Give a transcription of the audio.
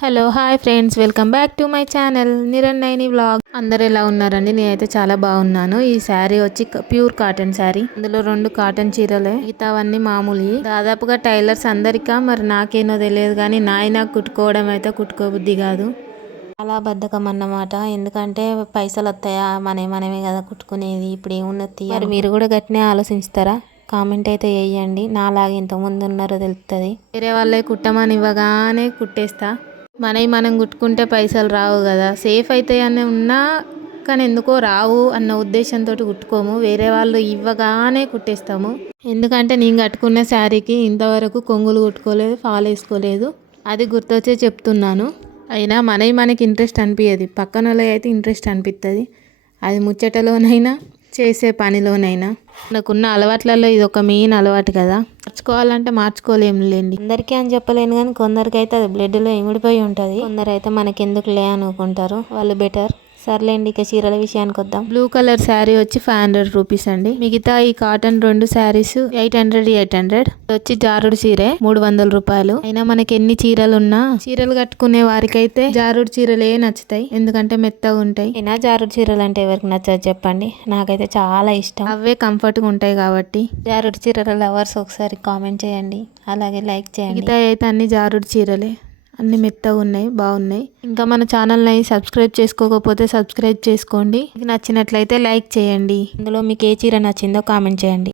Hello hi friends welcome back to my channel Niranjani vlog అందరు ఎలా ఉన్నారండి? నేనైతే చాలా బాగున్నాను. ఈ శారీ వచ్చి ప్యూర్ కాటన్ శారీ. ఇందులో రెండు కాటన్ చీరలే. మిగతావన్నీ మామూలు. దాదాపుగా టైలర్స్ అందరికా మరి నాకేనో తెలియదు కానీ నాయన కుట్టుకోవడం అయితే కుట్టుకోబుద్ధి కాదు. చాలా బద్ధకం అన్నమాట. ఎందుకంటే పైసలు వస్తాయా? మనే మనమే కదా కుట్టుకునేది. ఇప్పుడు ఏమున్నది? మరి మీరు కూడా గట్టినే ఆలోచిస్తారా కామెంట్ అయితే వేయండి. నాలాగే ఇంతకుముందు ఉన్నారో తెలుస్తుంది వేరే వాళ్ళే కుట్టమని ఇవ్వగానే కుట్టేస్తా. మనవి మనం కుట్టుకుంటే పైసలు రావు కదా. సేఫ్ అవుతాయని ఉన్నా కానీ ఎందుకో రావు అన్న ఉద్దేశంతో కుట్టుకోము వేరే వాళ్ళు ఇవ్వగానే కుట్టేస్తాము. ఎందుకంటే నేను కట్టుకున్న శారీకి ఇంతవరకు కొంగులు కుట్టుకోలేదు ఫాల్ వేసుకోలేదు. అది గుర్తొచ్చే చెప్తున్నాను. అయినా మనవి మనకి ఇంట్రెస్ట్ అనిపించదు పక్కన అయితే ఇంట్రెస్ట్ అనిపిస్తుంది అది ముచ్చటలోనైనా చేసే పనిలోనైనా. నాకున్న అలవాట్లలో ఇది ఒక మెయిన్ అలవాటు కదా. మార్చుకోవాలంటే మార్చుకోలేము లేండి అందరికీ అని చెప్పలేను కానీ కొందరికి అయితే అది బ్లడ్లో ఇమిడిపోయి ఉంటుంది. కొందరు అయితే మనకి ఎందుకు లే అనుకుంటారు. వాళ్ళు బెటర్ సర్లేండి ఇక చీరల విషయానికి వద్దాం. బ్లూ కలర్ శారీ వచ్చి ఫైవ్ హండ్రెడ్ రూపీస్ అండి. మిగతా ఈ కాటన్ రెండు saris eight hundred eight hundred వచ్చి జారుడు చీరే మూడు వందల రూపాయలు. అయినా మనకి ఎన్ని చీరలు ఉన్నా చీరలు కట్టుకునే వారికైతే జారుడు చీరలే నచ్చుతాయి. ఎందుకంటే మెత్తగా ఉంటాయి. అయినా జారుడు చీరలు అంటే ఎవరికి నచ్చదు చెప్పండి. నాకైతే చాలా ఇష్టం. అవే కంఫర్ట్గా ఉంటాయి కాబట్టి. జారుడు చీరల లవర్స్ ఒకసారి కామెంట్ చేయండి. అలాగే లైక్ చేయండి. మిగతా అయితే అన్ని జారుడు చీరలే. అన్ని మెత్తగా ఉన్నాయి బాగున్నాయి. ఇంకా మన ఛానల్ని సబ్స్క్రైబ్ చేసుకోకపోతే సబ్స్క్రైబ్ చేసుకోండి. మీకు నచ్చినట్లయితే లైక్ చేయండి. ఇందులో మీకు ఏ చీర నచ్చిందో కామెంట్ చేయండి.